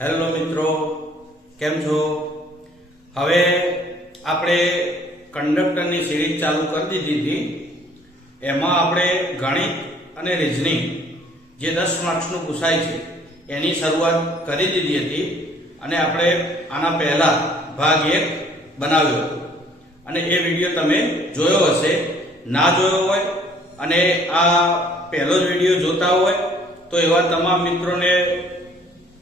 Hello મિત્રો, કેમ છો? હવે આપણે કંડક્ટરની સિરીઝ ચાલુ કરી દીધી હતી. એમાં આપણે ગણિત અને રિઝનિંગ જે દસ માર્ક્સનું પૂછાય છે, એની શરૂઆત કરી દીધી હતી અને આપણે આના પહેલા ભાગ એક બનાવ્યો હતો. અને એ વીડિયો તમે જોયો હશે. ના જોયો હોય અને આ પહેલો જ વીડિયો જોતા હોય, તો એવા તમામ મિત્રોને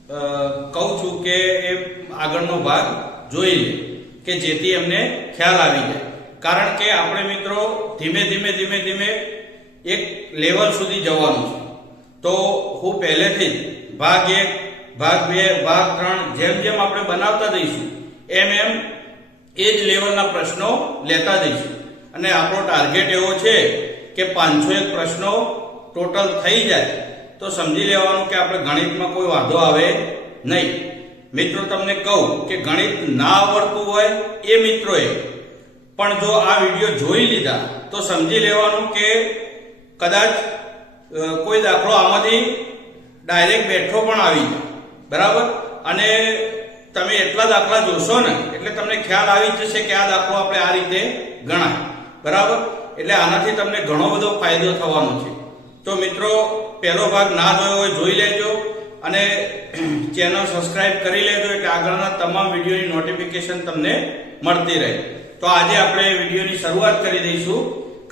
કહું છું કે એ આગળનો ભાગ જોઈ લે, કે જેથી એમને ખ્યાલ આવી જાય. કારણ કે આપણે મિત્રો ધીમે ધીમે ધીમે ધીમે એક લેવલ સુધી જવાનું છે. તો હું પહેલેથી જ ભાગ એક, ભાગ બે, ભાગ ત્રણ જેમ જેમ આપણે બનાવતા જઈશું, એમ એમ એ જ લેવલના પ્રશ્નો લેતા જઈશું. અને આપણો ટાર્ગેટ એવો છે કે પાંચસો એક પ્રશ્નો ટોટલ થઈ જાય. તો સમજી લેવાનું કે આપણે ગણિતમાં કોઈ વાંધો આવે નહીં. મિત્રો, તમને કહું કે ગણિત ના આવડતું હોય એ મિત્રોએ પણ જો આ વીડિયો જોઈ લીધા, તો સમજી લેવાનું કે કદાચ કોઈ દાખલો આમાંથી ડાયરેક્ટ બેઠો પણ આવી બરાબર? અને તમે એટલા દાખલા જોશો ને, એટલે તમને ખ્યાલ આવી જશે કે આ દાખલો આપણે આ રીતે ગણાય. બરાબર? એટલે આનાથી તમને ઘણો બધો ફાયદો થવાનો છે. તો મિત્રો, પહેલો ભાગ ના જોયો હોય જોઈ લેજો અને ચેનલ સબસ્ક્રાઇબ કરી લેજો એટલે આગળના તમામ વિડીયોની નોટિફિકેશન તમને મળતી રહે. તો આજે આપણે વિડીયોની શરૂઆત કરી દઈશું,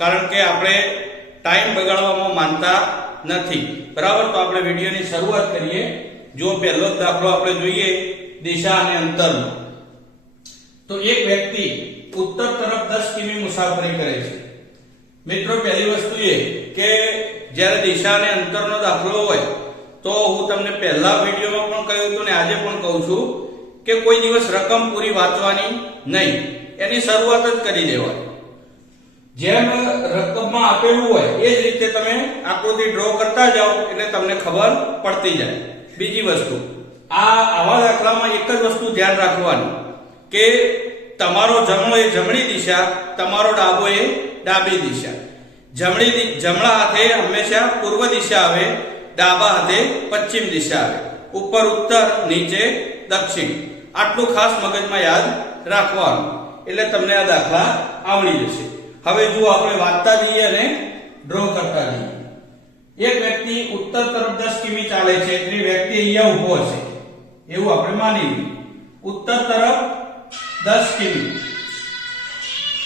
કારણ કે આપણે ટાઈમ બગાડવામાં માનતા નથી. બરાબર? તો આપણે વિડીયોની શરૂઆત કરીએ. જો પહેલો દાખલો આપણે જોઈએ, દિશા અને અંતરનો તો એક વ્યક્તિ ઉત્તર તરફ દસ કિમી મુસાફરી કરે છે. મિત્રો, પહેલી વસ્તુ એ કે જ્યારે દિશા અને અંતરનો દાખલો હોય, તો હું તમને પહેલા વિડીયોમાં પણ કહ્યું હતું ને આજે પણ કહું છું કે કોઈ દિવસ રકમ પૂરી વાંચવાની નહીં, એની શરૂઆત જ કરી દેવાની જેમ રકમમાં આપેલું હોય, એ જ રીતે તમે આકૃતિ ડ્રો કરતા જાઓ એટલે તમને ખબર પડતી જાય. બીજી વસ્તુ, આ આવા દાખલામાં એક જ વસ્તુ ધ્યાન રાખવાની, કે તમારો જમણો એ જમણી દિશા, તમારો ડાબો એ ડાબી દિશા. જમણી જમણા હાથે હંમેશા પૂર્વ દિશા આવે, ડાબા હાથે પશ્ચિમ દિશા આવે. ઉપર, ઉત્તર, નીચે, દક્ષિણ. આટલું ખાસ મગજમાં યાદ રાખવાનું. એટલે તમને આ દાખલા આવડી જશે. હવે જુઓ આપણે વાંચતા જઈએ અને ડ્રો કરતા જઈએ. એક વ્યક્તિ ઉત્તર તરફ દસ કિમી ચાલે છે એટલે વ્યક્તિ અહીંયા ઊભો છે. એવું આપણે માની લઈએ. ઉત્તર તરફ દસ કિમી.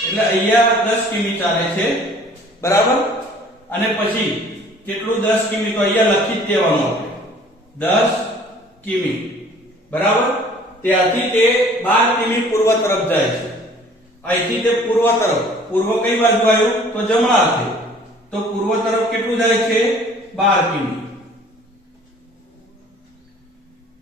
એટલે અહીંયા દસ કિમી ચાલે છે બરાબર? અને પછી કેટલું 10 કિમી? તો અહીંયા લખી જ દેવાનું આપણે. 10 કિમી. બરાબર? ત્યાંથી તે 12 કિમી પૂર્વ તરફ જાય છે. અહીંથી તે પૂર્વ તરફ. પૂર્વ કઈ બાજુ આવ્યું? તો જમણા હાથે. તો પૂર્વ તરફ કેટલું જાય છે? 12 કિમી.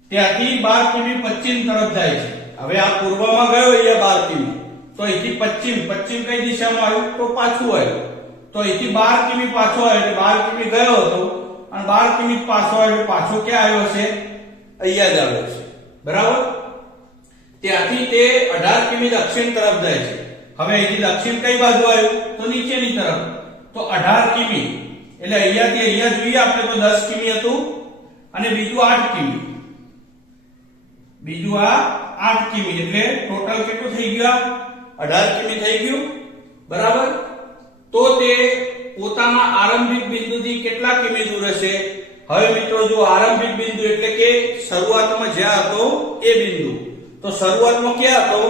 ત્યાંથી 12 કિમી પશ્ચિમ તરફ જાય છે. હવે આ પૂર્વમાં ગયો અહીંયા 12 કિમી. તો અહીંથી પશ્ચિમ. પશ્ચિમ કઈ દિશામાં આવ્યું? તો પાછું આવ્યું. તો અહીંથી બાર કિમી પાછો આવ્યો એટલે બાર કિમી ગયો હતો. અને બાર કિમી પાછો આવ્યો પાછો ક્યાં આવ્યો છે? અહીંયા જ આવ્યો છે. બરાબર? ત્યાંથી તે 18 કિમી દક્ષિણ તરફ જાય છે. હવે અહીંથી દક્ષિણ કઈ બાજુ આવ્યું? તો નીચેની તરફ. તો 18 કિમી. એટલે અહીંયાથી અહીંયા જોઈએ આપણે તો દસ કિમી હતું અને બીજું આઠ કિમી. બીજું આ આઠ કિમી. એટલે ટોટલ કેટલું થઈ ગયું અઢાર કિમી થઈ ગયું. બરાબર? તો તે પોતાના આરંભિક બિંદુથી કેટલા કિમી દૂર હશે? હવે મિત્રો, જો આરંભિક બિંદુ એટલે કે શરૂઆતમાં જ્યાં હતો એ બિંદુ. તો શરૂઆતમાં ક્યાં હતો?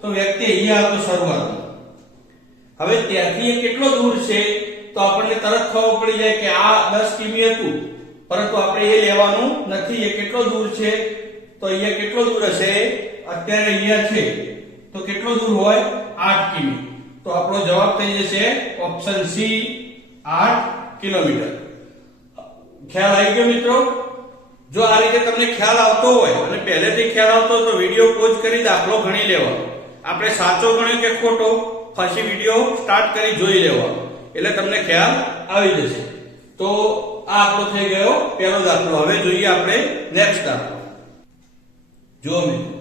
તો વ્યક્તિ અહીંયા હતો શરૂઆતમાં. હવે ત્યાંથી એ કેટલો દૂર છે? તો આપણને તરત ખબર પડી જાય કે આ 10 કિમી હતું. પરંતુ આપણે એ લેવાનું નથી. એ કેટલો દૂર છે? તો અહીંયા કેટલો દૂર હશે? અત્યારે અહીંયા છે. તો કેટલો દૂર હોય? 8 કિમી. તો આપણો જવાબ થઈ જશે ઓપ્શન સી 8 કિલોમીટર. ખ્યાલ આવી ગયો મિત્રો? જો આ રીતે તમને ખ્યાલ આવતો હોય, અને પહેલેથી ખ્યાલ આવતો તો વીડિયો પોઝ કરી દાખલો ગણી લેવા. આપણે સાચો ગણ્યો કે ખોટો? પછી વીડિયો સ્ટાર્ટ કરી જોઈ લેવા. એટલે તમને ખ્યાલ આવી જશે. તો આ આપણો થઈ ગયો પહેલો દાખલો. હવે જોઈએ આપણે નેક્સ્ટ દાખલો. જો મિત્રો.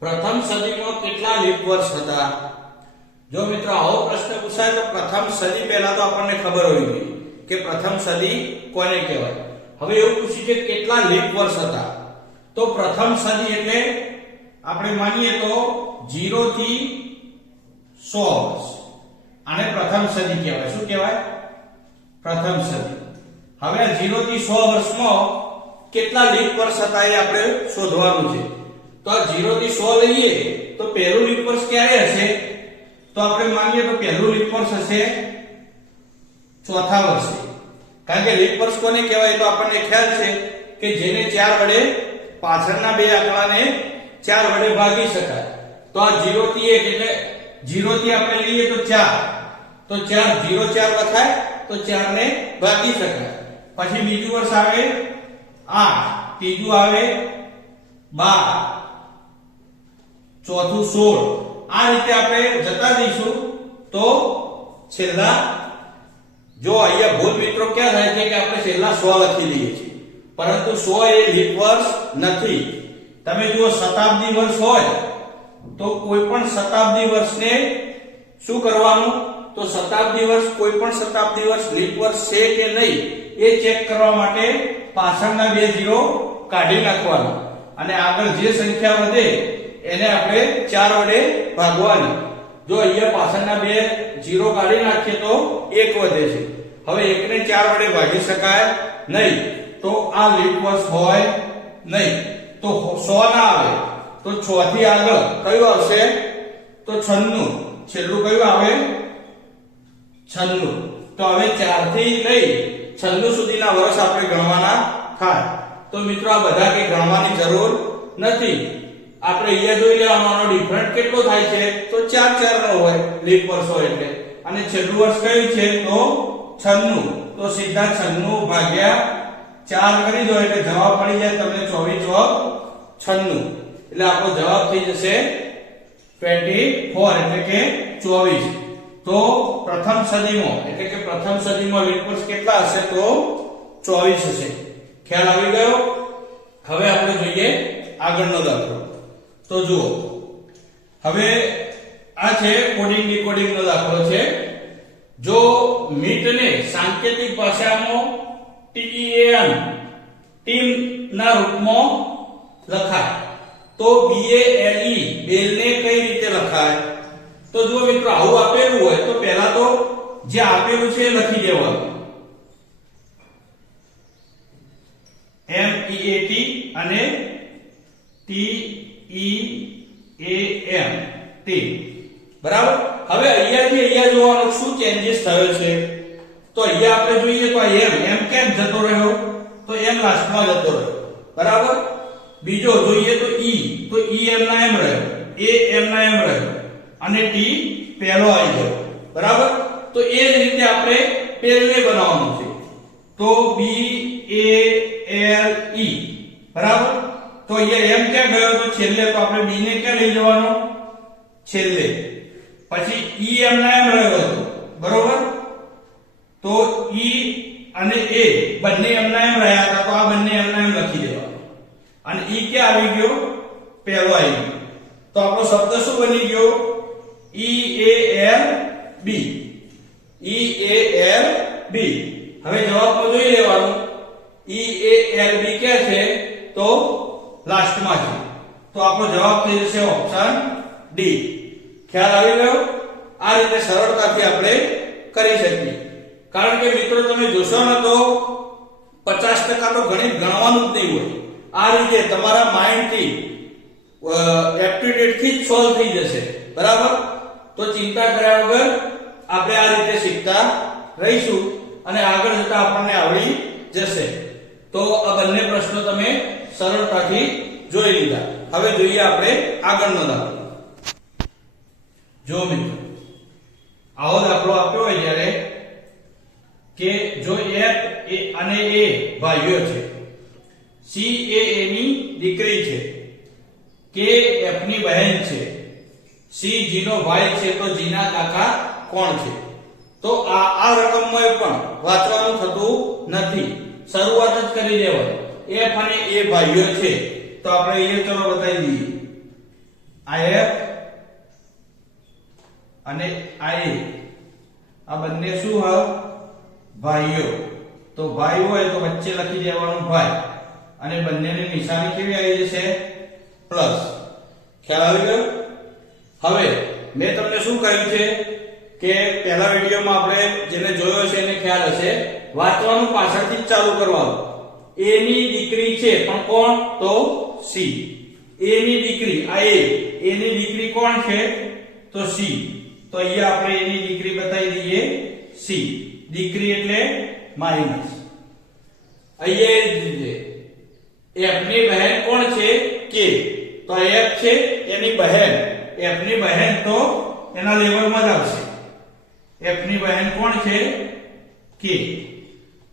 પ્રથમ સદીમાં કેટલા લીપ વર્ષ હતા? જો મિત્રો આવો પ્રશ્ન પૂછાય તો પ્રથમ સદી પહેલા તો આપણને ખબર હોવી જોઈએ કે પ્રથમ સદી કોને કહેવાય? હવે એવું પૂછ્યું છે કેટલા લીપ વર્ષ હતા? તો પ્રથમ સદી એટલે આપણે માનીએ તો 0 થી 100 વર્ષ. આને પ્રથમ સદી કહેવાય. શું કહેવાય? પ્રથમ સદી. હવે આ 0 થી 100 વર્ષમાં કેટલા લીપ વર્ષ હતા એ આપણે શોધવાનું છે. તો આ 0 થી 100 લઈએ તો પહેલું લીપ વર્ષ ક્યારે હશે? તો આપણે માનીએ તો પહેલું લીપ વર્ષ હશે ચોથા વર્ષે. કારણ કે લીપ વર્ષ કોને કહેવાય તો આપણને ખ્યાલ છે કે જેને ચાર વડે પાછળના બે આંકડાને ચાર વડે ભાગી શકાય. તો આ 0 થી 1 એટલે 0 થી આપણે લઈએ તો 4 તો 4 0 4 લખાય તો 4 ને ભાગી શકાય. પછી બીજું વર્ષ આવે 8 ત્રીજું આવે 12 ચોથું 16 આ રીતે આપણે જતા જઈશું તો છેલ્લા, જો અહીંયા ભૂલ મિત્રો ક્યાં થાય છે કે આપણે છેલ્લા સો લખી લઈએ છીએ. પરંતુ સો એ લીપ વર્ષ નથી. તમે જુઓ શતાબ્દી વર્ષ હોય, તો કોઈ પણ શતાબ્દી વર્ષને શું કરવાનું? તો શતાબ્દી વર્ષ કોઈ પણ શતાબ્દી વર્ષ લીપ વર્ષ છે કે નહીં, એ ચેક કરવા માટે પાછળના બે ઝીરો કાઢી નાખવાના. અને આગળ જે સંખ્યા વધે એને આપણે ચાર વડે ભાગવાની. જો અહીંયા પાછળના બે ઝીરો કાઢી નાખીએ તો એક વધે છે. હવે એકને ચાર વડે ભાગી શકાય નહીં. તો આ લીપ વર્ષ હોય નહીં. તો 100 ના આવે. તો 6 થી આગળ કયું આવશે? તો છન્નું. છેલ્લું કયું આવે? છન્નું. તો હવે 4 થી નહીં. છન્નું સુધીના વર્ષ આપણે ગણવાના થાય. તો મિત્રો આ બધા કે ગણવાની જરૂર નથી. આપણે અહીંયા જોઈ લેવાનો આનો ડિફરન્ટ કેટલો થાય છે? તો ચાર ચાર નો હોય લીપ હોય એટલે. અને છેલ્લું વર્ષ કયું છે? તો છન્નું. તો સીધા છન્નું ભાગ્યા ચાર કરી દો એટલે જવાબ મળી જાય તમને ચોવીસ ચોક છન્નું. એટલે આપણો જવાબ થઈ જશે 24 એટલે કે 24 તો પ્રથમ સદીમાં, એટલે કે પ્રથમ સદીમાં લીપ વર્ષ કેટલા હશે? તો 24 હશે. ખ્યાલ આવી ગયો? હવે આપણે જોઈએ આગળનો દાખલો. તો જુઓ. હવે આ છે કોડિંગ ડીકોડિંગ નો દાખલો છે. જો મીટને સાંકેતિક ભાષામાં ટીઈએન ટીમ ના રૂપમાં લખાય, તો બીએએલઈ, બેલને કઈ રીતે લખાય? તો જો મિત્રો, આવું આપેલું હોય તો પહેલા તો જે આપેલું છે એ લખી દેવાનું એમ ઈ એ ટી અને ટી ઈ એ એમ ટી બરાબર? હવે અહીંયાથી અહીંયા જોવાનું શું ચેન્જીસ થયો છે? તો અહીંયા આપણે જોઈએ તો એમ એમ કેમ જતો રહ્યો? તો એમ લાસ્ટમાં જતો રહ્યો. બરાબર? બીજો જોઈએ તો ઈ તો ઈ એમ ના એમ રહ્યો. એ એમ ના એમ રહ્યો. અને ટી પહેલો આવી ગયો. બરાબર? તો એ જ રીતે આપણે પેલને બનાવવાનું છે. તો બી એ એલ ઈ બરાબર? તો અહીંયા એમ ક્યાં ગયો? તો છેલ્લે તો આપણે બી ને ક્યાં લઈ જવાનો? છેલ્લે. પછી ઈ એમ ના એમ રહ્યો હતો. બરોબર? તો ઈ અને એ બંને એમના એમ રહ્યા હતા, તો આ બંને એમના એમ લખી દેવાનું. અને ઈ ક્યાં આવી ગયો? પહેલો આવી ગયો. તો આપણો શબ્દ શું બની ગયો? ઈ એ એલ બી ઈ એ એલ બી હવે જવાબમાં જોઈ લેવાનું. ઈ એ એલ બી કે છે? તો લાસ્ટમાં છે. તો આપણો જવાબ થઈ જશે ઓપ્શન ડી ખ્યાલ આવી ગયો? આ રીતે સરળતાથી આપણે કરી શકીએ. કારણ કે મિત્રો, તમે જોશો ને તો પચાસ ટકા તો ગણિત ગણવાનું જ નહીં હોય. આ રીતે તમારા માઇન્ડથી એપ્ટિટ્યુડથી જ સોલ્વ થઈ જશે. બરાબર? તો ચિંતા કર્યા વગર આપણે આ રીતે શીખતા રહીશું અને આગળ જતા આપણને આવડી જશે. તો આ બંને પ્રશ્નો તમે સરળતાથી જોઈ લીધા. હવે જોઈએ આપણે આગળનો દાખલો. જો મિત્રો, આવો દાખલો આપ્યો હોય જ્યારે કે જો F એ અને A ભાઈઓ છે C એ A ની દીકરી છે K F ની બહેન છે C G નો ભાઈ છે તો G ના કાકા કોણ છે? તો આ આ રકમમાં પણ વાંચવાનું થતું નથી. શરૂઆત જ કરી દેવાય F અને A ભાઈઓ છે, તો આપણે એ ચલો બતાવી દઈએ. આ F અને આ એ આ બંને શું હોય ભાઈઓ. તો ભાઈ હોય તો વચ્ચે લખી દેવાનું ભાઈ. અને બંનેની નિશાની કેવી આવી જશે? પ્લસ. ખ્યાલ આવી ગયો? હવે મેં તમને શું કહ્યું છે? કે પહેલા વિડીયોમાં આપણે જેને જોયો છે એને ખ્યાલ હશે. વાંચવાનું પાછળથી જ ચાલુ કરવાનું. એ ની દીકરી છે, પણ કોણ? તો સી એ ની દીકરી, આ એ ની દીકરી કોણ છે? તો સી તો અહીંયા આપણે એની દીકરી બતાવી દઈએ સી દીકરી એટલે માઇનસ અહીંયા એ જ રીતે એફની બહેન કોણ છે કે તો એફ છે એની બહેન એફની બહેન તો એના લેવલમાં જ આવશે। એફની બહેન કોણ છે કે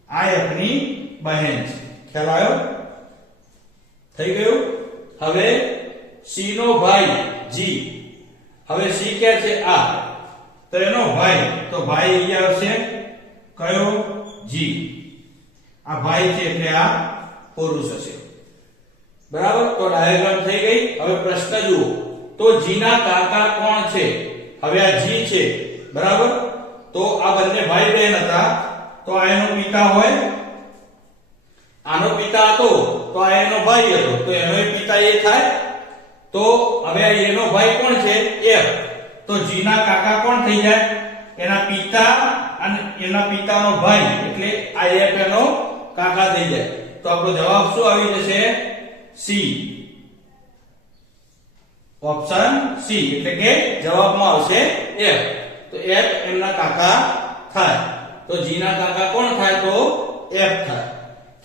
આ એફની બહેન છે ખ્યાલ આવ્યો થઈ ગયું હવે સી નો ભાઈ જી હવે સી ક્યાં છે? આ. તો એનો ભાઈ, તો ભાઈ અહીંયા આવશે. કયો? જી. આ ભાઈ છે એટલે આ પુરુષ હશે. બરાબર? તો ડાયાગ્રામ થઈ ગઈ. હવે પ્રશ્ન જુઓ. તો જી ના કાકા કોણ છે? હવે આ જી છે. બરાબર? તો આ બંને ભાઈ બહેન હતા. તો આ એનો પિતા હોય? આનો પિતા હતો. તો આ એનો ભાઈ હતો. તો એનો પિતા એ થાય. તો હવે એનો ભાઈ કોણ છે? એફ. તો જી ના કાકા કોણ થઈ જાય? એના પિતા અને એના પિતાનો ભાઈ, એટલે આ એફ એનો કાકા થઈ જાય. તો આપણો જવાબ શું આવી જશે? સી. ઓપ્શન સી, એટલે કે જવાબમાં આવશે એફ. તો એફ એમના કાકા થાય. તો જી ના કાકા કોણ થાય? તો એફ થાય.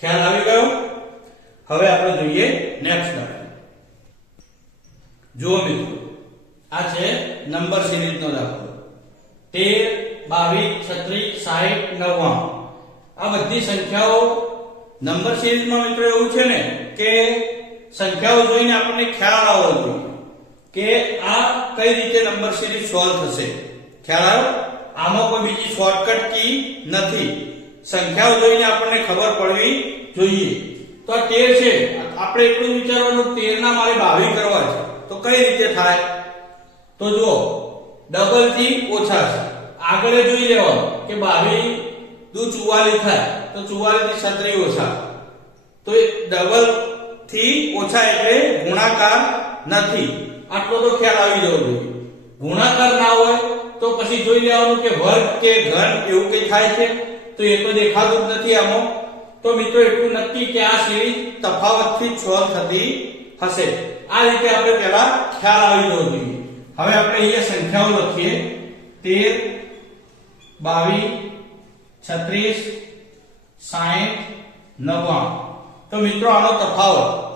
ખ્યાલ આવી ગયો? હવે આપણે જોઈએ નેક્સ્ટ જુઓ મિત્રો આ છે નંબર સિરીઝનો દાખલો. તેર, બાવીસ, છત્રીસ, સાહીઠ, નવ્વાણું. આ બધી સંખ્યાઓ નંબર સિરીઝમાં મિત્રો એવું છે ને કે સંખ્યાઓ જોઈને આપણને ખ્યાલ આવવો જોઈએ કે આ કઈ રીતે નંબર સિરીઝ સોલ્વ થશે. ખ્યાલ આવ્યો? આમાં કોઈ બીજી શોર્ટકટ કી નથી. સંખ્યાઓ જોઈને આપણને ખબર પડવી જોઈએ. તો આ તેર છે. આપણે એટલું વિચારવાનું તેર ના મારે બાવી કરવા છે. તો કઈ રીતે થાય? તો જો ડબલથી ઓછા છે. આગળ જોઈ લેવાનું કે બાવી દુ ચુવાલીસ થાય, તો ચુવાલીસથી છત્રી ઓછા. તો એ ડબલથી ઓછા એટલે ગુણાકાર નથી. આટલો તો ખ્યાલ આવી જવો જોઈએ. ગુણાકાર ના હોય તો પછી જોઈ લેવાનું કે વર્ગ કે ઘન એવું કઈ થાય છે? તો એ તો દેખાતું નથી આમાં. તો મિત્રો, એટલું નક્કી કે આ સિરીઝ તફાવતથી સોલ્વ થતી હશે. આ રીતે આપણે પહેલા ખ્યાલ આવી જવો જોઈએ. હવે આપણે અહીંયા સંખ્યાઓ લખીએ. તેર, બાવીસ, છત્રીસ સાહીઠ નવ્વાણું. તો મિત્રો, આનો તફાવત.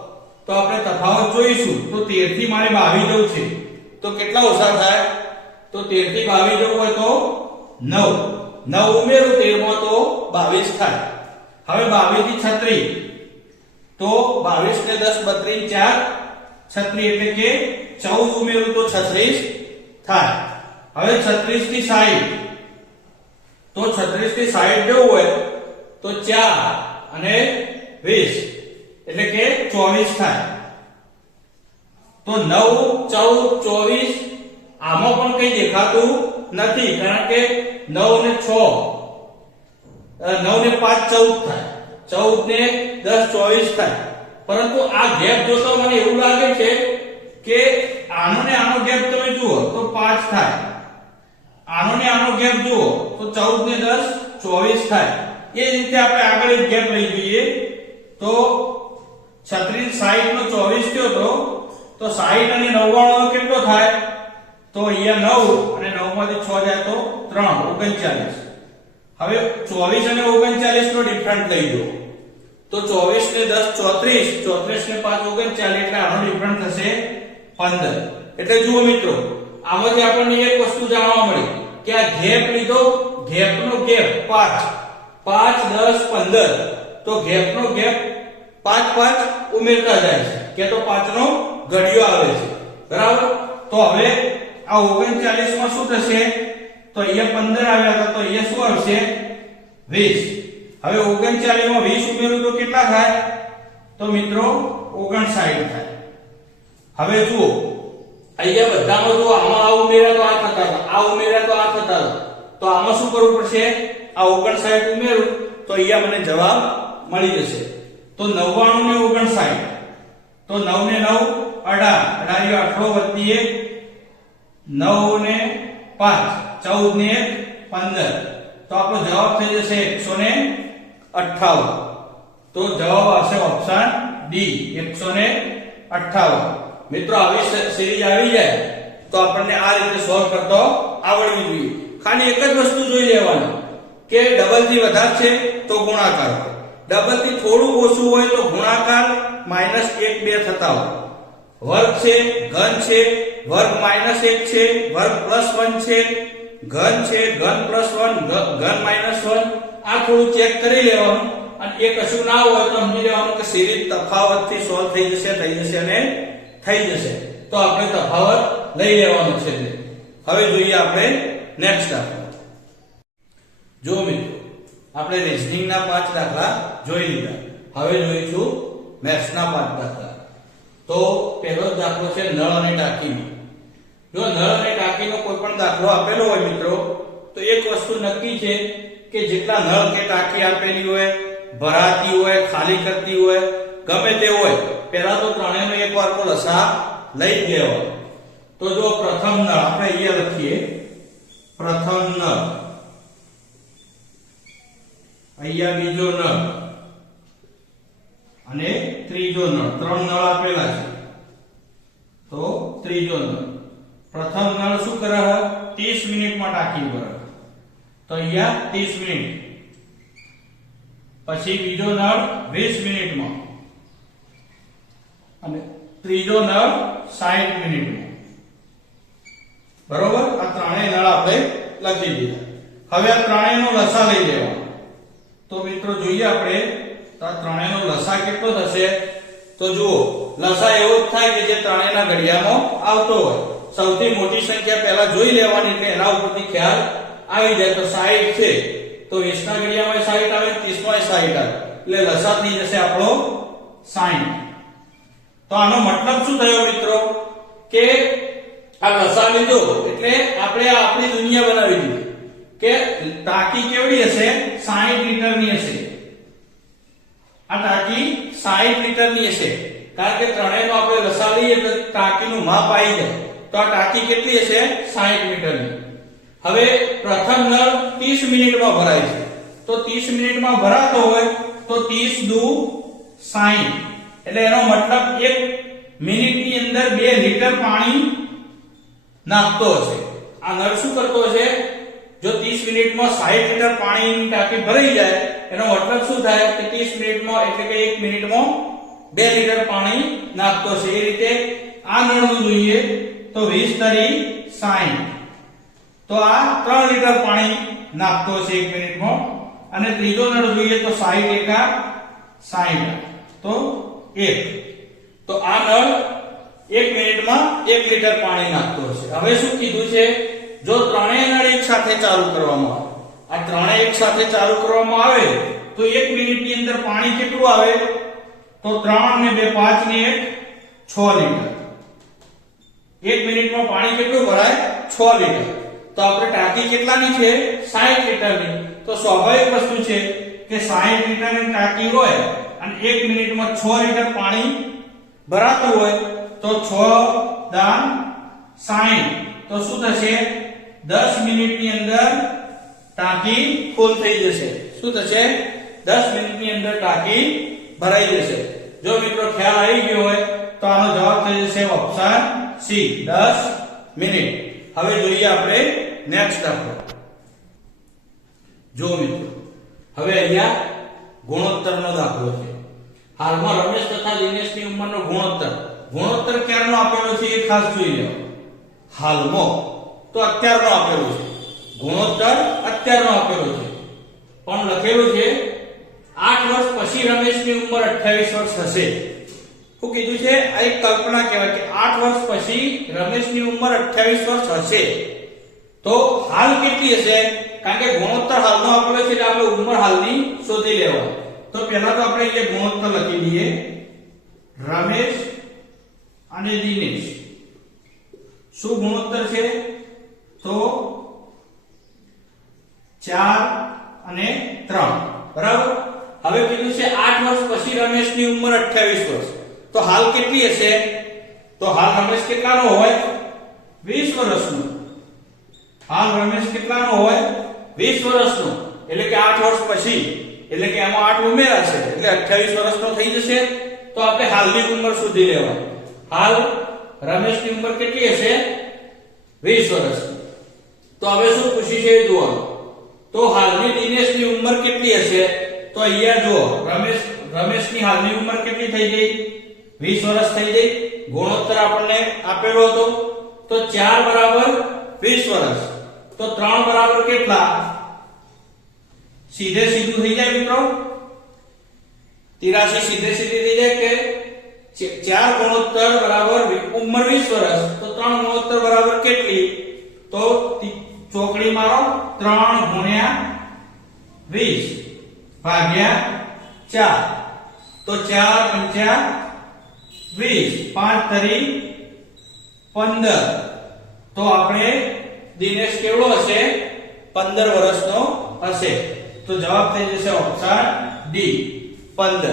તો આપણે તફાવત જોઈશું. તો 13 થી મારે 22 જવું છે. તો કેટલા ઓછા થાય? તો 13 થી 22 જવું હોય તો 9 9 ઉમેરું 13 માં તો 22 થાય. હવે 22 થી 36 તો 22 ને 10 32 4 36 એટલે કે 14 ઉમેરું તો 36 થાય. હવે 36 થી 60 તો 36 થી 60 જવું હોય? તો 4 અને 20 એટલે કે 24 થાય. તો 9 14 24 આમાં પણ કઈ દેખાતું નથી, કારણ કે 9 ને 6 9 ને 5 14 થાય. 14 ને 10 24 થાય. પરંતુ આ ગેપ જોતા મને એવું લાગે છે કે આનો ને આનો ગેપ તમે જુઓ તો 5 થાય. આનો ને આનો ગેપ જુઓ તો 14 ને 10 24 થાય. એ રીતે આપણે આગળ એક ગેપ લઈ જોઈએ. તો 36 60 નો 24 થયો તો તો 60 અને 99 નો કેટલો થાય? તો અહીંયા 9 અને 9 માંથી 6 જાય તો 3 39 હવે 24 અને 39 નો ડિફરન્ટ લઈ લો. તો 24 ને 10 34 34 ને 5 39 એટલે આનો ડિફરન્ટ થશે 15 એટલે જુઓ મિત્રો, આમાંથી આપણને એક વસ્તુ જાણવા મળી કે આ ગેપ લીધો, ગેપનો ગેપ 5 5 10 15 તો ગેપનો ગેપ 5 5 ઉમેરતા જાય છે. કે તો 5 નો ઘડિયો આવે છે. બરાબર? તો હવે આ 39 માં શું થશે? તો અહીંયા 15 આવ્યા હતા, તો અહીંયા શું આવશે? 20 હવે 39 માં 20 ઉમેરું તો કેટલા થાય? તો મિત્રો 59 થાય. હવે જુઓ. અહીંયા બધામાં જો આમાં આ ઉમેર્યા તો આ થતા આ ઉમેર્યા તો આ થતા હતા. તો આમાં શું કરવું પડશે? આ 59 ઉમેરું, તો અહીંયા મને જવાબ મળી જશે. તો નવ્વાણું ને ઓગણસાઠ. તો નવ ને નવ, અઢાર. અઢાર અઠરો વધી એક નવ ને પાંચ. ચૌદ ને એક, પંદર. તો આપણો જવાબ થઈ જશે એકસો ને અઠાવન તો જવાબ આવશે ઓપ્શન ડી, એકસો ને અઠ્ઠાવન. મિત્રો આવી સિરીઝ આવી જાય, તો આપણને આ રીતે સોલ્વ કરતો આવડવી જોઈએ. ખાલી એક જ વસ્તુ જોઈ લેવાની, કે ડબલથી વધારે છે તો ગુણાકાર. ડબલથી થોડું ઓછું હોય તો ગુણાકાર માઇનસ એક બે થતા હોય. વર્ગ છે, ઘન છે, વર્ગ માઇનસ એક છે, વર્ગ પ્લસ વન છે, ઘન છે, ઘન પ્લસ વન ઘન માઇનસ વન આ થોડું ચેક કરી લેવાનું, અને એ કશું ના હોય તો સમજી લેવાનું કે સિરીઝ તફાવતથી સોલ્વ થઈ જશે થઈ જશે અને થઈ જશે. તો આપણે તફાવત લઈ લેવાનો છે. હવે જોઈએ આપણે નેક્સ્ટ દાખલો જો મિત્રો, આપણે રીઝનિંગ ના પાંચ દાખલા જોઈ લીધા. હવે જોઈશું મેથ્સ ના પાંચ દાખલા. તો પહેલો દાખલો છે નળ અને ટાંકીનો. જો નળ અને ટાંકીનો કોઈ પણ દાખલો આપેલો હોય મિત્રો, તો એક વસ્તુ નક્કી છે કે જેટલા નળ કે ટાંકી આપેલી હોય, ભરાતી હોય, ખાલી કરતી હોય, ગમે તે હોય પહેલા તો ત્રણેયનો એક વાર તો લસા લઈ જ લેવાનો તો જો પ્રથમ નળ આપણે અહીંયા લખીએ. પ્રથમ નળ અહીંયા બીજો નળ અને ત્રીજો નળ ત્રણ નળ આપેલા છે. તો ત્રીજો નળ પ્રથમ નળ શું કરે 30 મિનિટમાં ટાંકી ભરે. તો અહીંયા 30 મિનિટ. પછી બીજો નળ 20 મિનિટમાં. અને ત્રીજો નળ 60 મિનિટમાં બરોબર? આ ત્રણેય નળ આપણે લખી દીધા. હવે આ ત્રણેયનો લસા લઈ લેવાનો. તો મિત્રો જોઈએ આપણે, તો આ ત્રણેયનો લસા કેટલો થશે? તો જુઓ, લસા એવો જ થાય કે જે ત્રણેયના ઘડિયામાં આવતો હોય. સૌથી મોટી સંખ્યા પહેલા જોઈ લેવાની એટલે એના ઉપરથી ખ્યાલ આવી જાય. તો 60 છે. તો 20 ના ઘડિયામાં 60 આવે 30 માં 60 આવે. એટલે લસા થઈ જશે આપણો 60 તો આનો મતલબ શું થયો મિત્રો? કે આ લસા લીધો એટલે આપણે આપણી દુનિયા બનાવી દીધી. કે ટાંકી કેવડી હશે? 60 લીટરની હશે. આ ટાંકી 60 લીટરની હશે. કારણ કે ત્રણેયનો આપણે લસા લઈએ તો ટાંકીનું માપ આવી જાય. તો આ ટાંકી કેટલી હશે? 60 મીટરની હવે પ્રથમ નળ 30 મિનિટમાં ભરાય છે. તો 30 મિનિટમાં ભરાતો હોય તો 30 દુ 60 એટલે એનો મતલબ એક મિનિટની અંદર 2 લીટર પાણી નાખતો હશે. આ નળ શું કરતો હશે? જો 30 મિનિટમાં 60 લીટર પાણીની ટાંકી ભરાઈ જાય, એનો મતલબ શું થાય? કે 30 મિનિટમાં એટલે કે 1 મિનિટમાં 2 લીટર પાણી નાખતો છે એ રીતે આ નળનું જોઈએ તો 20 તરી 60 તો આ 3 લીટર પાણી નાખતો છે 1 મિનિટમાં. અને ત્રીજો નળ જોઈએ તો 60 એકા 60 તો 1 તો આ નળ એક મિનિટમાં એક લીટર પાણી નાખતો હશે. હવે શું કીધું છે? જો ત્રણેય નળ એક સાથે ચાલુ કરવામાં આવે, આ ત્રણેય એક સાથે ચાલુ કરવામાં આવે, તો એક મિનિટની અંદર પાણી કેટલું આવે? તો ત્રણ ને 2 5 ને એક, છ લીટર. એક મિનિટમાં પાણી કેટલું ભરાય? છ લીટર. તો આપણે ટાંકી કેટલાની છે? 60 લીટરની. તો સ્વાભાવિક વસ્તુ છે કે 60 લીટરની ટાંકી હોય અને એક મિનિટમાં 6 લીટર પાણી ભરાતું હોય તો 6 દાન 60 તો શું થશે? 10 મિનિટની અંદર ટાંકી ફૂલ થઈ જશે. શું થશે? 10 મિનિટની અંદર ટાંકી ભરાઈ જશે. જો મિત્રો ખ્યાલ આવી ગયો હોય તો આનો જવાબ થઈ જશે ઓપ્શન સી 10 મિનિટ. હવે જોઈએ આપણે નેક્સ્ટ દાખલો જો મિત્રો, હવે અહીંયા ગુણોત્તરનો દાખલો છે. હાલમાં રમેશ તથા દિનેશની ઉંમરનો ગુણોત્તર. ગુણોત્તર ક્યારનો આપેલો છે એ ખાસ જોઈ લો. હાલમાં તો અત્યારનો આપેલો છે. ગુણોત્તર અત્યારનો આપેલો છે. પણ લખેલું છે 8 વર્ષ પછી રમેશની ઉંમર 28 વર્ષ હશે. હું કીધું છે, આ એક કલ્પના કહેવાય કે 8 વર્ષ પછી રમેશની ઉંમર 28 વર્ષ હશે. તો હાલ કેટલી હશે? કારણ કે ગુણોત્તર હાલનો આપેલો છે એટલે આપણે ઉંમર હાલની શોધી લેવાની. તો પહેલા તો આપણે અહીંયા ગુણોત્તર લખી દઈએ. રમેશ અને દિનેશ. શું ગુણોત્તર છે? તો ચાર અને ત્રણ. બરાબર? હવે કીધું છે આઠ વર્ષ પછી રમેશની ઉંમર 28 વર્ષ. તો હાલ કેટલી હશે? તો હાલ રમેશ કેટલાનો હોય? વીસ વર્ષનો. હાલ રમેશ કેટલાનો હોય? વીસ વર્ષનો. એટલે કે આઠ વર્ષ પછી. એટલે કે એમાં 8 ઉમેરાશે એટલે 28 વર્ષનો થઈ જશે તો આપણે હાલની ઉંમર સુધી લેવા. હાલ રમેશની ઉંમર કેટલી હશે? 20 વર્ષ. તો હવે શું પૂછી છે જુઓ. તો હાલની દિનેશની ઉંમર કેટલી હશે? તો અહીંયા જુઓ. રમેશ, રમેશની હાલની ઉંમર કેટલી થઈ ગઈ? 20 વર્ષ થઈ ગઈ. ગુણોત્તર આપણને આપેલો હતો. તો 4 બરાબર 20 વર્ષ. તો 3 બરાબર કેટલા? સીધે સીધું થઈ જાય મિત્રો? 83 સીધે સીધી થઈ જાય કે ચાર ગુણોત્તર બરાબર ઉંમર 20 વર્ષ, તો 3 ગુણોત્તર બરાબર કેટલી? તો ચોકડી મારો 3 ગુણ્યા 20 ભાગ્યા 4 તો 4 પંચા 20 પાંચ તરી 15 તો આપણે દિનેશ કેવડો હશે? 15 વર્ષનો હશે. તો જવાબ થઈ જશે ઓપ્શન ડી 15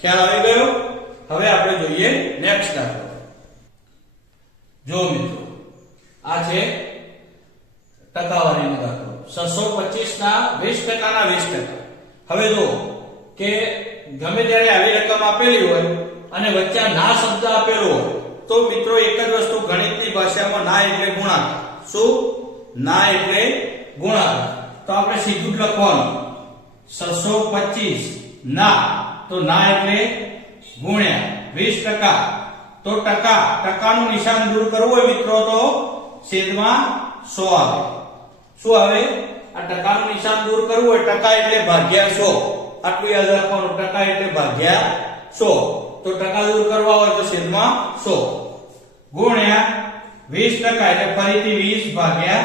ખ્યાલ આવી ગયો? હવે આપણે જોઈએ નેક્સ્ટ દાખલો. જો મિત્રો, આ છે ટકાવારીનો દાખલો. 625 ના 20 ટકાના 20 ટકા. હવે જો કે ગમે ત્યારે આવી રકમ આપેલી હોય અને વચ્ચે ના શબ્દ આપેલો હોય, તો મિત્રો એક જ વસ્તુ ગણિતની ભાષામાં ના એટલે ગુણાકાર. શું? ના એટલે ગુણાકાર. તો આપણે સીધું જ લખવાનું. 625 ના, તો ના એટલે ગુણ્યા. 20 ટકા. તો ટકા. ટકાનું નિશાન દૂર કરવું હોય મિત્રો, તો છેદમાં 100 આવે. શું આવે? આ ટકાનું નિશાન દૂર કરવું હોય ટકા એટલે ભાગ્યા 100 આટલું યાદ રાખવાનું, ટકા એટલે ભાગ્યા 100 તો ટકા દૂર કરવા હોય તો છેદમાં 100 ગુણ્યા 20 ટકા એટલે ફરીથી 20 ભાગ્યા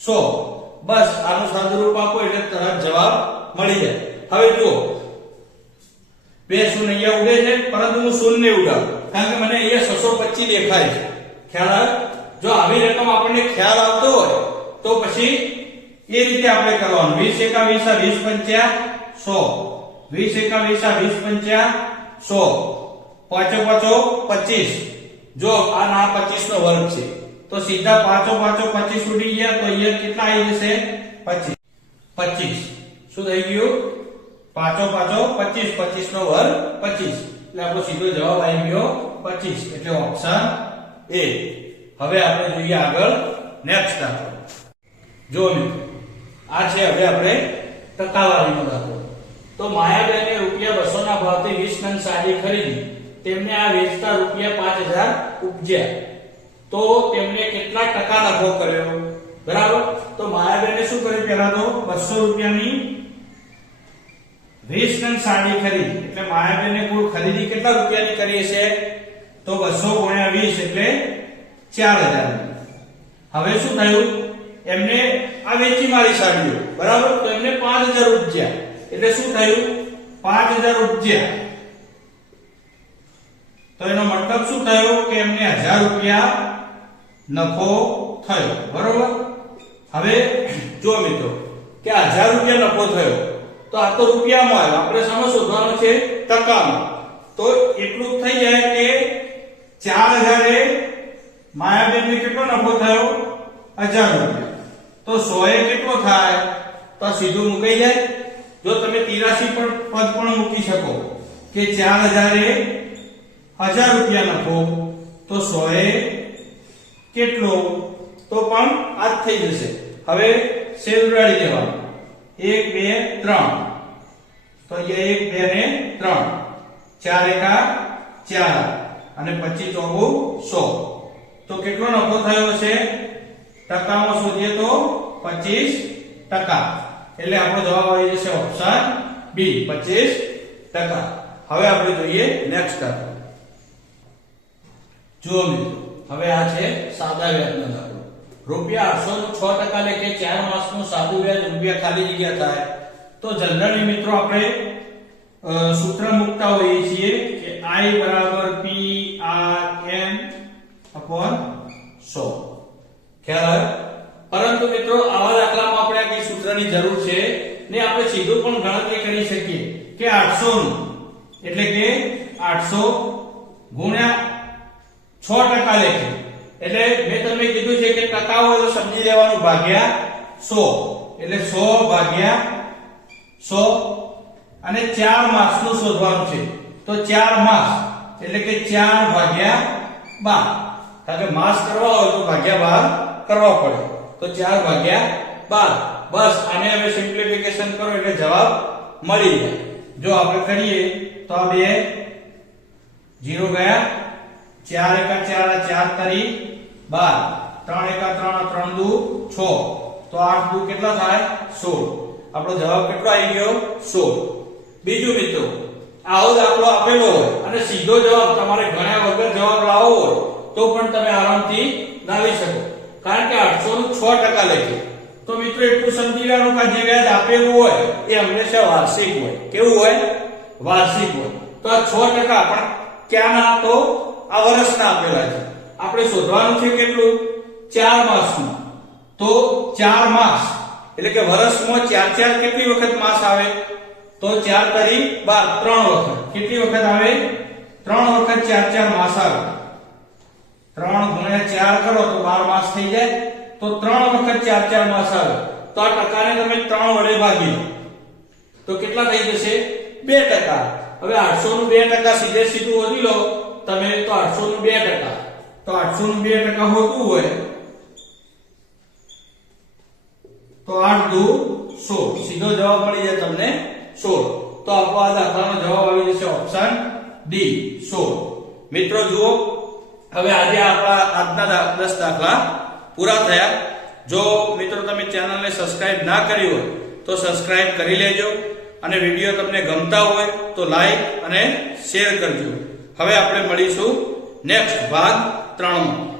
100 બસ, આનું સાદુરૂપ આપો એટલે તરત જવાબ મળી જાય. હવે જુઓ. બે શૂન્ય અહીંયા ઉડે છે, પરંતુ હું શૂન્ય ઉડાડું કારણ કે મને અહીંયા 625 દેખાય છે. ખ્યાલ આવે? જો આવી રકમ આપણને ખ્યાલ આવતો હોય, તો પછી એ રીતે આપણે કરવાનું. 20 એકા 20 20 પંચ્યા 100 20 એકા 20 20 પંચ્યા 100 પાંચો પાંચો 25 જો આ ના 25 નો વર્ગ છે, તો સીધા પાંચો પાંચો 25 ઉડી ગયા, તો અહીંયા કેટલા આવી જશે? 25 25 શું થઈ ગયું? પાંચો પાછો 25 25 નો વર્ગ 25 એટલે આપણો સીધો જવાબ આવી ગયો 25 એટલે ઓપ્શન એ હવે આપણે જોઈએ આગળ નેક્સ્ટ દાખલો. જો મિત્રો આ છે હવે આપણે ટકાવારીનો દાખલો. તો માયાબેને રૂપિયા 200 ના ભાવથી વીસ ટન સાડી ખરીદી. તેમને આ વેચતા રૂપિયા પાંચ હજાર ઉપજ્યા. તો તેમને કેટલા ટકા નફો કર્યો? બરાબર? તો માયાબેને શું કર્યું પહેલા તો? બસો રૂપિયાની વીસ ટન સાડી ખરીદ. એટલે માયાબેને કુલ ખરીદી કેટલા રૂપિયાની કરી હશે? તો બસો ગુણ્યા વીસ એટલે ચાર હજાર. હવે શું થયું? એમને આ વેચી મારી સાડીઓ. બરાબર? તો એમને પાંચ હજાર ઉપજ્યા. એટલે શું થયું? પાંચ હજાર ઉપજ્યા. તો એનો મતલબ શું થયો? કે એમને હજાર રૂપિયા નફો થયો. બરોબર? હવે જો મિત્રો, કે હજાર રૂપિયા નફો થયો. તો આ તો રૂપિયામાં આવ્યો. આપણે શામાં શોધવાનું છે ટકામાં તો એટલું થઈ જાય કે ચાર હજારે માયાબેનને કેટલો નફો થયો? હજાર રૂપિયા. તો 100 એ કેટલો થાય? તો સીધું મૂકી જાય. જો તમે 83 પણ પદ પણ મૂકી શકો કે ચાર હજારે હજાર રૂપિયા નફો, તો 100 એ કેટલો? તો પણ આ થઈ જશે. હવે સેલ ઉડાડી દેવાનું. એક, બે, ત્રણ. તો અહીંયા એક, બે ને ત્રણ. ચાર એકા ચાર. અને પચીસ ચોગુ સો. તો કેટલો નફો થયો છે ટકામાં શોધીએ તો પચીસ ટકા. એટલે આપણો જવાબ આવી જશે ઓપ્શન બી પચીસ ટકા. હવે આપણે જોઈએ નેક્સ્ટ દાખલો જુઓ મિત્રો, હવે આ છે સાદા વ્યાજનો દાખલો રૂપિયા આઠસો નું છ ટકા લેખે ચાર માસનું સાદું વ્યાજ રૂપિયા ખાલી જગ્યા થાય. તો જનરલી મિત્રો આપણે સૂત્ર મૂકતા હોઈએ છીએ કે i બરાબર p r n અપોન 100 ખ્યાલ પરંતુ મિત્રો, આવા દાખલામાં આપણે આ કઈ સૂત્રની જરૂર છે ને આપણે સીધું પણ ગણતરી કરી શકીએ કે આઠસો નું, એટલે કે આઠસો ગુણ્યા છ ટકા લેખે એટલે મેં તમને કીધું છે કે ટકા હોય તો સમજી લેવાનું ભાગ્યા સો. એટલે સો ભાગ્યા સો. અને ચાર માસનું શોધવાનું છે. તો ચાર માસ. એટલે કે ચાર ભાગ્યા બાર. કારણ કે માસ કરવા હોય તો ભાગ્યા બાર કરવા પડે. તો ચાર ભાગ્યા બાર. બસ, આને હવે સિમ્પ્લિફિકેશન કરો એટલે જવાબ મળી જાય. જો આપણે કરીએ તો આ બે જીરો ગયા. ચાર એકા ચાર આ ચાર તરી બાર. ત્રણ એકા ત્રણ આ ત્રણ દુ છ. તો આઠ દુ કેટલા થાય? સોળ. આપણો જવાબ કેટલો આવી ગયો? સોળ. બીજું મિત્રો, આવો દાખલો આપેલો હોય અને સીધો જવાબ તમારે ગણ્યા વગર જવાબ લાવવો હોય, તો પણ તમે આરામથી લાવી શકો. કારણ કે આઠસો નું છ ટકા લખી તો મિત્રો, એટલું સમજી લેવાનું કે આ જે વ્યાજ આપેલું હોય, એ હંમેશા વાર્ષિક હોય. કેવું હોય? વાર્ષિક હોય. તો આ છ ટકા પણ ક્યાંના તો આ વર્ષના આપેલા છે આપણે શોધવાનું છે કેટલું? ચાર માસનું. તો ચાર માસ. એટલે કે વર્ષમાં ચાર ચાર કેટલી વખત માસ આવે? તો ચાર તરી બાર, ત્રણ વખત. કેટલી વખત આવે? ત્રણ વખત ચાર ચાર માસ આવે. ત્રણ ગુણ્યા ચાર કરો તો બાર માસ થઈ જાય. તો ત્રણ વખત ચાર ચાર માસ આવે. તો આ ટકાને તમે ત્રણ વડે ભાગી તો કેટલા થઈ જશે? બે ટકા. હવે આઠસો નું બે ટકા સીધે સીધું વધી લો. તમે તો 800 નું બે ટકા. તો 800 નું બે ટકા હોતું હોય, તો આઠ દુ સોળ. સીધો જવાબ મળી જાય તમને સોળ. તો આપણો આ દાખલાનો જવાબ આવી જશે ઓપ્શન ડી સોળ. મિત્રો, જુઓ, હવે આજે આપણા આજના દા- દસ દાખલા પૂરા થયા. જો મિત્રો તમે ચેનલને સબસ્ક્રાઇબ ના કરી હોય, તો સબસ્ક્રાઇબ કરી લેજો. અને વીડિયો તમને ગમતા હોય, તો લાઈક અને શેર કરજો. હવે આપણે મળીશું નેક્સ્ટ ભાગ ત્રણમાં.